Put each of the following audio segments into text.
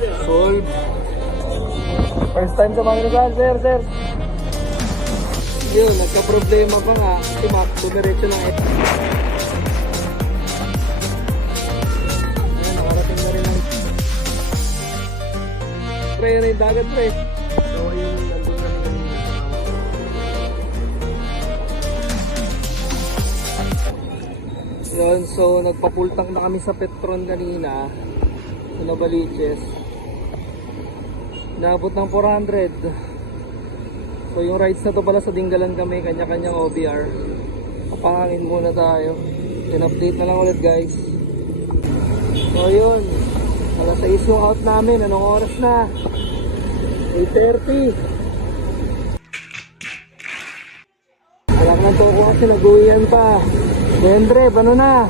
Solve. First time sa mga lugar, sir. Yun, nagka-problema pa nga. Si Mac, dumiretso lang ito. Ayan, nakarating na rin ang pre na yung dagat, pre. So, ayun, nandun na rin yung yun, so nagpapultang na kami sa Petron kanina sa Novaliches. Naabot ng 400. So yung rides na to pala sa Dingalan kami, kanya-kanyang OBR. Papangangin muna tayo. In-update na lang ulit, guys. So yun, alas 6 yung out namin. Anong oras na? 8:30. Wala ka ng toko kasi nag-uwian pa. Dendre, ano na?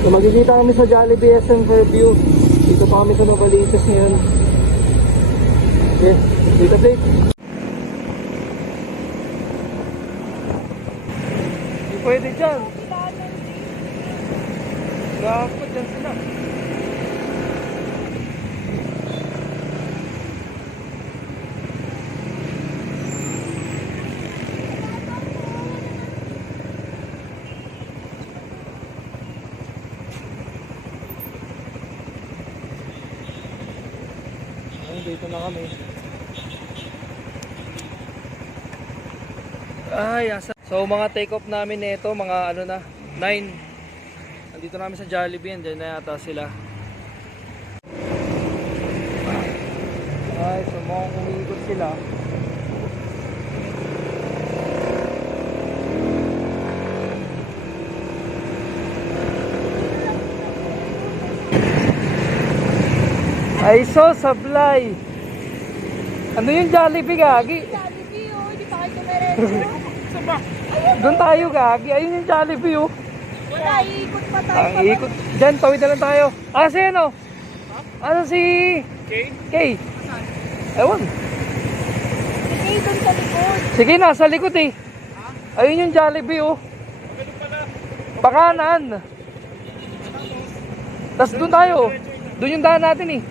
So magkikita kami sa Jollibee SM Fairview. Dito pa kami sa Novaliches ngayon. Okay, dito update. Hindi pwede dyan. Dapat dyan sila. Dito na kami. Ay, asa. So mga take off namin nito, mga ano na, 9. Nandito namin sa Jollibee, andyan na yata sila. Ay, so mukhang umiikot sila. Ay, so sablay. Ano yung Jollibee, Gagi? Jollibee, oh. Hindi pa kayo tumiretso. Doon tayo, Gagi. Ayun yung Jollibee, oh. Wala, iikot pa tayo. Ang ikot. Diyan, tawid na lang tayo. Ah, si ano? Ano si... Kay? Kay? Ewan. Sige, doon sa likod. Sige, nasa likod eh. Ayun yung Jollibee, oh. Pakanan. Tapos doon tayo. Doon yung daan natin eh.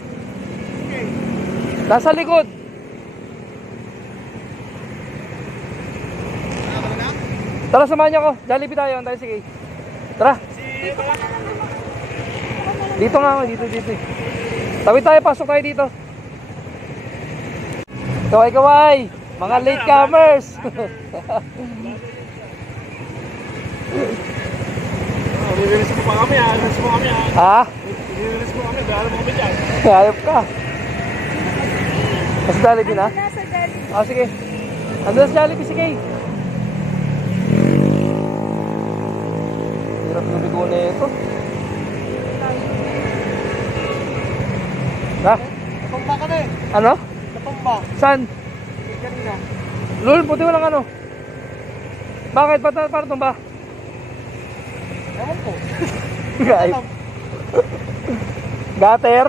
Nasa likod. Tara, samahan niyo ako. Jollibee tayo. Tayo, sige. Tara. Dito nga ako. Dito. Tawid tayo. Pasok tayo dito. Kaway. Mga latecomers. Release mo pa kami ha. Release mo kami ha. Ha? Release mo kami. Dahil mo kami dyan. Hayop ka. Mas Jollibee na? Nasa Jollibee. Ah, sige. Andun sa Jollibee si Kay. Hirap na bigo na ito. Ha? Napamba ka na eh. Ano? Napamba. Saan? Kanina. Lul, puti walang ano. Bakit? Paano tumba? Ewan ko. Guys. Gutter?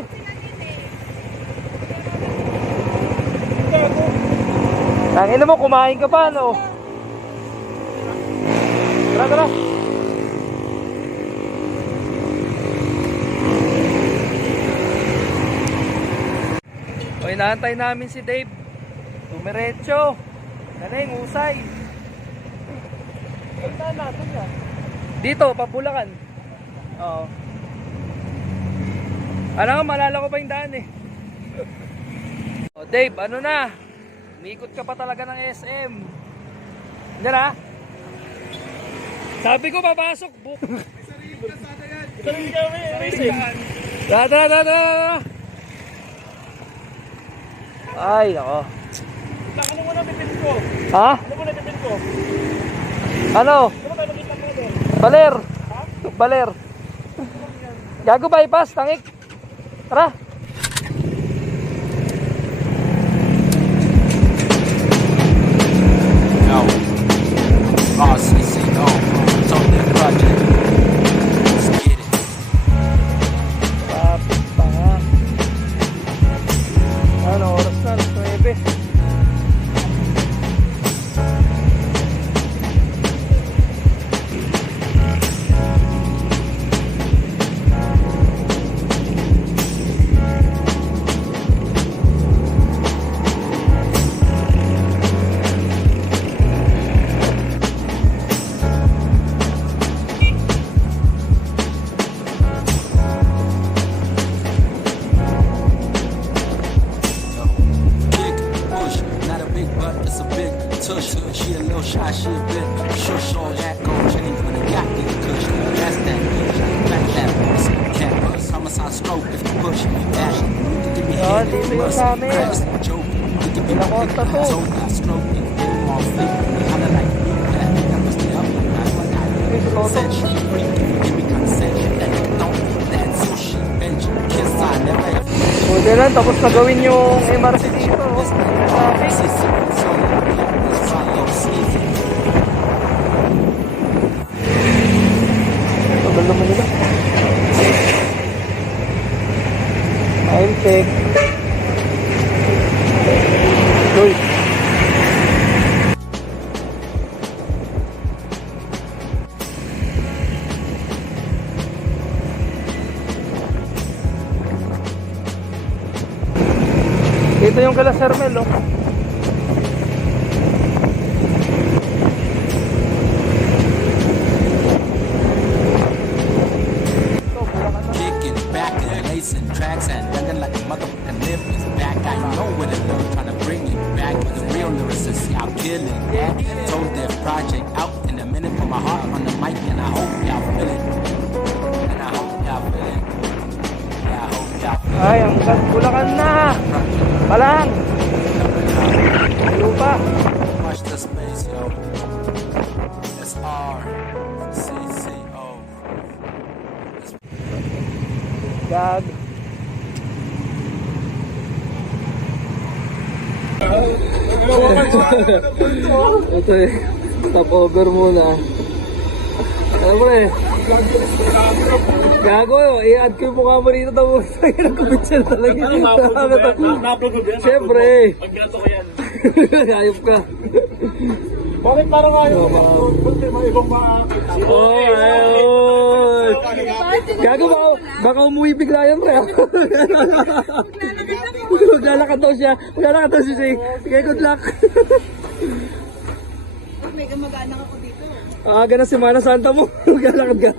Tangina mo, kumain ka pa, no? Tara. O, inaantay namin si Dave. Dumiretso. Galing, usay. Saan natin yan? Dito, Pabulacan. Oo. Alam ko, malala ko pa yung daan eh. O, Dave, ano na? Umiikot ka pa talaga ng SM. Hindi na? Sabi ko, papasok. Book. Sarili kami. Tara. Ay, nako. Ano mo na pipin ko? Ha? Ano mo na pipin ko? Ano? Ano mo tayo nakita mo doon? Baler. Baler. Gago bypass, tangik. Tara. No. RCC, no. It's on the project. Let's get it. Traffic pa nga. Ano, oras na, alas 9. Dito yung sa amin. Pinakosta to. Buti lang, tapos na gawin yung MRT dito. Tagal naman nila. Time check. Uy. Ito yung kala Sermel, oh. Kicking back and lacing tracks and youngin' like a motherfucking live is back. I know what it look, trying to bring it back with the real lyricists. Y'all killing that. Told their project out in a minute. Put my heart on the mic and I hope y'all feel it. And I hope y'all feel it. Yeah, I hope y'all feel it. Ay, ang Bulacan na! Palang! Lupa! Watch the space, yo. SR CCO. Gag. Ito eh. Stop over muna. Alam mo eh. Gago yun. I-add ko yung mukha mo rito. Tapos nagkabit siya talaga. Napagod yan. Siyempre. Pag ganito ko yan. Ayop ka. Bakit parang ayaw? May ibang Oh, ayun. Gago, baka umuwi bigla yan, pre. Maglalakad daw siya. Maglalakad daw si Jay. Sige, good luck. May gamag-anak ako dito. Aga na Semana Santa mo. Maglalakad ka.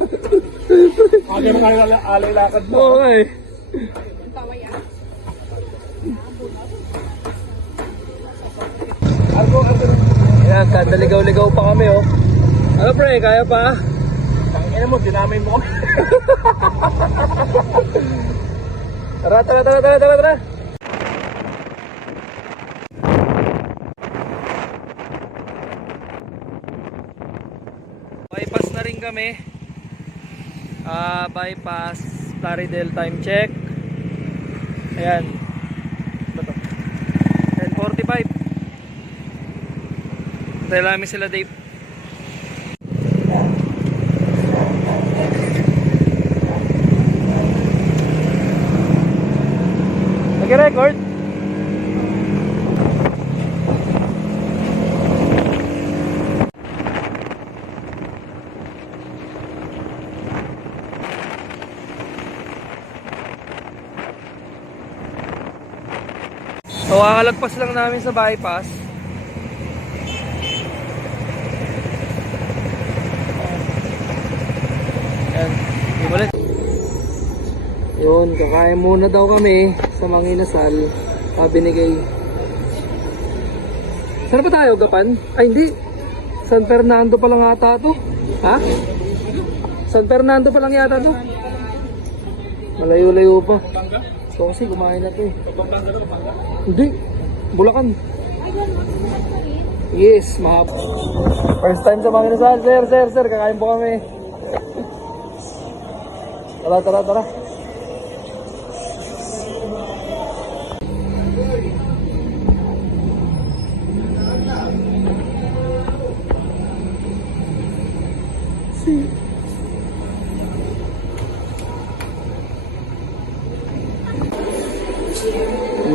Aga na kayo alay lakad mo. Oo, eh. Paway ah. Yan, kadaligaw-ligaw pa kami, oh. Ano, pre? Kaya pa? Tangina mo, dinamay mo. Tara, tara, tara, tara, tara, tara. Bypass na rin kami. Bypass Plaridel time check. Ayan. Ito to. 10:45. Dahil namin sila Dave. Nag-record? So, kakalagpas lang namin sa bypass. Ayan, ulit. Yun, kakain muna daw kami sa Manginasal. Sabi ni Gay. Saan pa tayo, Gapan? Ay, hindi. San Fernando pa lang ata to. Ha? San Fernando pa lang yata to. Malayo-layo pa. So kasi kumain na to eh. Hindi. Bulacan. Yes, mahap. First time sa Manginasal. Sir. Kakain po kami. Tara.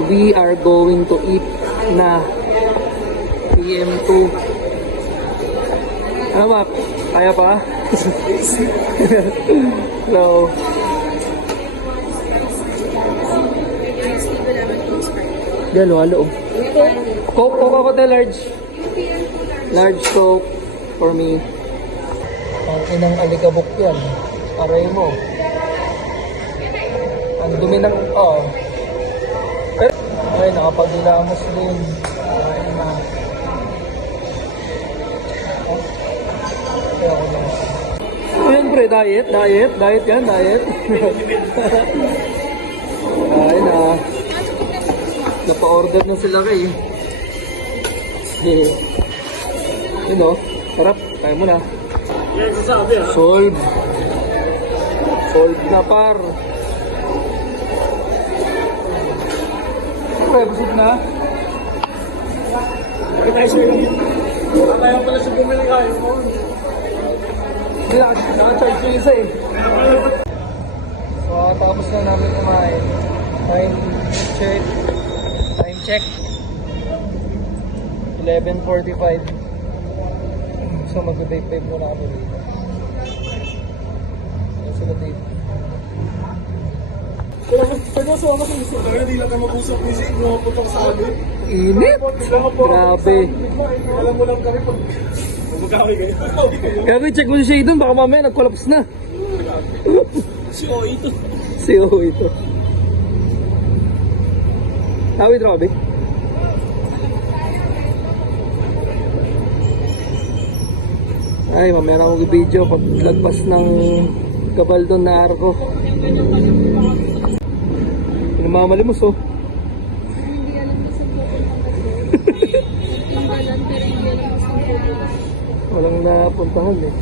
We are going to eat na PM2. Ano ba? Kaya pa? So, halo. Coke Coca-Cola large. Large Coke for me. Ang inang alikabok yan. Aray mo. Ang dumi ng... Oh. Ay, nakapag-ilamos din. Ay, na. Ayan, pre, diet yan, diet. Ay na. nagpa-order na sila kay. Yun o, sarap. Kaya mo na. Yan, sasabi ah. Sold. Sold na par. Okay, busog na. Bakit tayo sa'yo? Kaya pala siya bumili ka iPhone. Hindi nakacharge yung isa eh. So, tapos na namin kumain. Time check. Time check. 11:45. So, mag-vape muna kami dito. Ayan sila dito. Seryoso ako sa gusto. Kaya hindi lang ka mag-usap ni Zig. Putok sa kami. Init! Grabe. Alam mo lang kami pag magkakawin kayo. Kaya check mo si Shay doon, baka mamaya nag-collapse na. Si O ito. Si O ito. Tawid, Robby. Ay, mamaya na akong i-video pag lagpas ng Gabaldon na arko. Pinamamalimos oh. Hindi alam na saan pupunta kasi. Tinggalan pero hindi alam na saan pupunta. Walang napuntahan eh.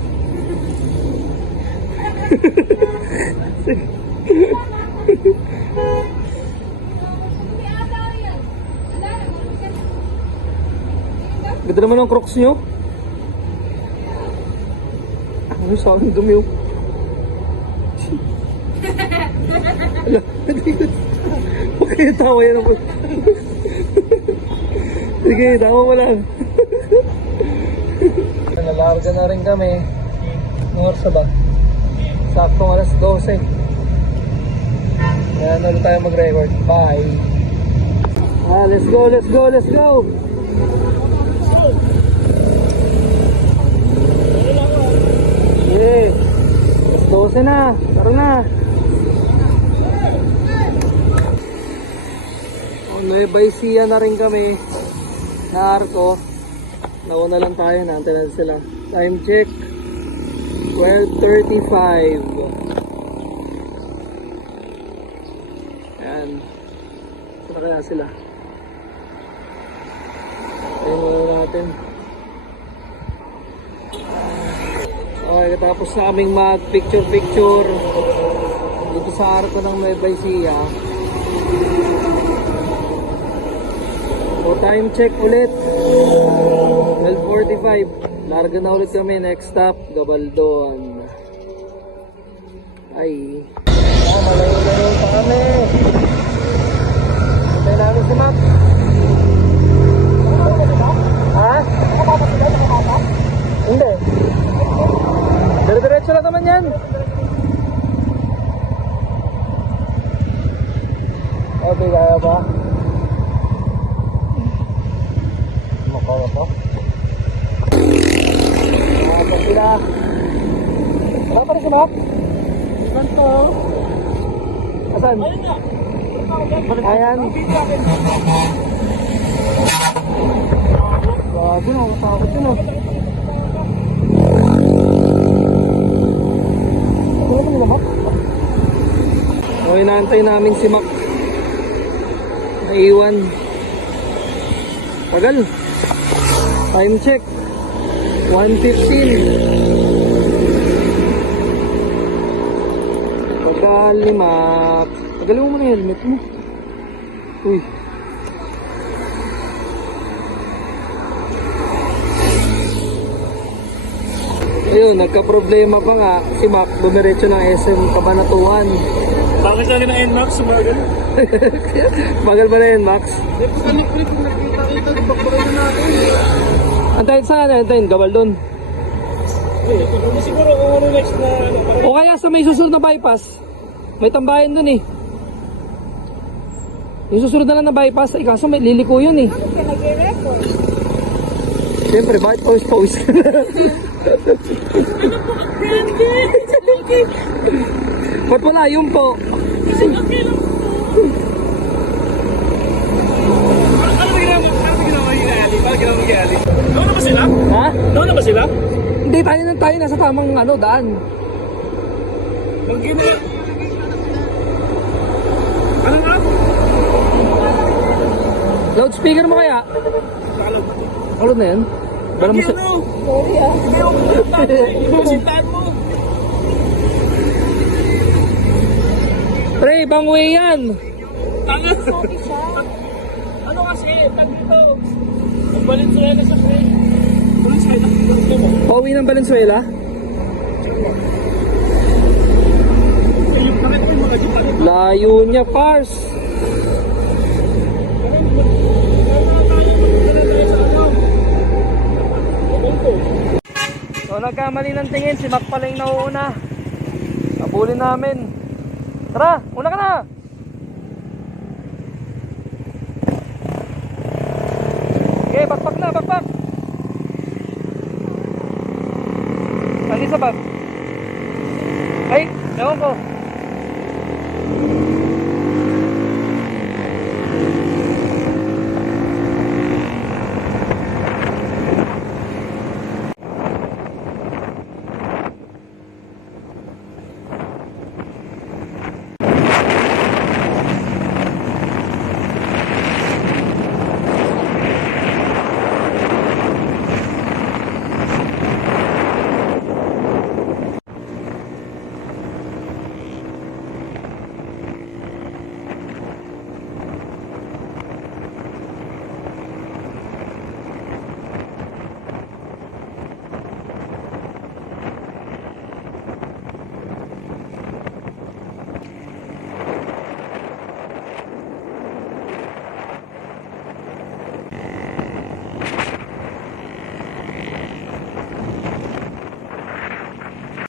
Ganda naman ang Crocs nyo. Ano sa akin dumi oh. Ala, okay, tawa yan ako. Sige, tawa mo lang. Nalarga na rin kami. Oras na ba? Saktong alas 12. Kaya na ulit tayo mag-record. Bye! Let's go, let's go, let's go! Yeah! 12 na! Tara na! Nueva Ecija na rin kami na arko. Nauna lang tayo, naantay natin sila. Time check 12:35. Ayan. Saan kaya sila? Ayun muna natin. Okay, katapos na kaming mag picture dito sa arko ng Nueva Ecija. So time check ulit 12:45. Larga na ulit kami. Next stop Gabaldon. Ay malayo-layo pa kami. Hintay namin si Max. Ha? Hindi. Dire-diretso lang naman yan. Okay, kaya ba? Makawa po. Apa sila? Wala pa rin si Mac? Iban po. Asan? Ayan. Bago na, matakot yun oh. Wala pa nila Mac? Okay, naantay namin si Mac. Naiwan. Tagal. Time check 1:15. Tagal ni Mac. Tagalin mo muna yung helmet mo. Uy. Ayun, nagka-problema pa nga si Mac. Dumiretso ng SM Cabanatuan. Bakit lagi na NMAX sumagal? Bagal ba na yun, Max? Antayin saan? Antayin, Gabaldon. Siguro kung ano next na O kaya sa may susunod na bypass. May tambayan dun eh. Yung susunod na lang na bypass, kaso may liliko yun eh. Bakit ka nag-record? Siyempre, bakit pause ka na? Ba't wala yun po? Doon na ba sila? Ha? Doon na ba sila? Hindi, tayo nasa tamang daan. Yung gina... Ano nga? Loudspeaker mo kaya? Kalod na yan? Bala mo sa... Sorry ah. Sintahan mo. Pre, ibang way yan! Sorry siya. Ano kasi, tag dito. Ang Valenzuela sa pre. Valenzuela. Pauwi ng Valenzuela? Bakit ko yung mga dito? Layo niya, Pars! So nagkamali ng tingin, si Mac pala yung nauuna. Habulin namin. Tara, una ka na! Okay, bakbak na, bakbak! Ano sa bag? Ay, ewan ko.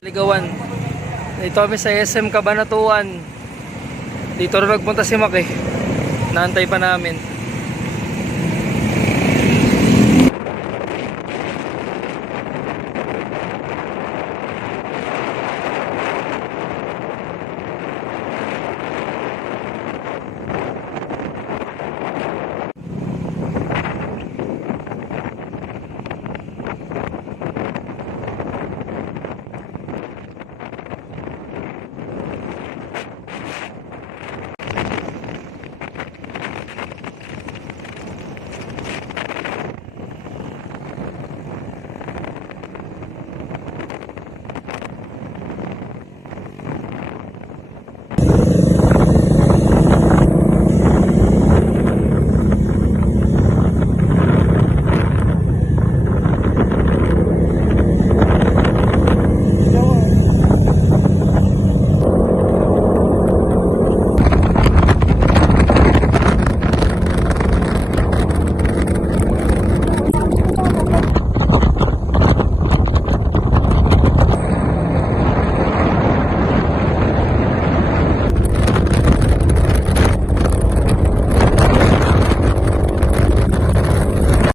Ligawan. Dito kami sa SM Cabanatuan. Dito rin nagpunta si Mac eh. Naantay pa namin.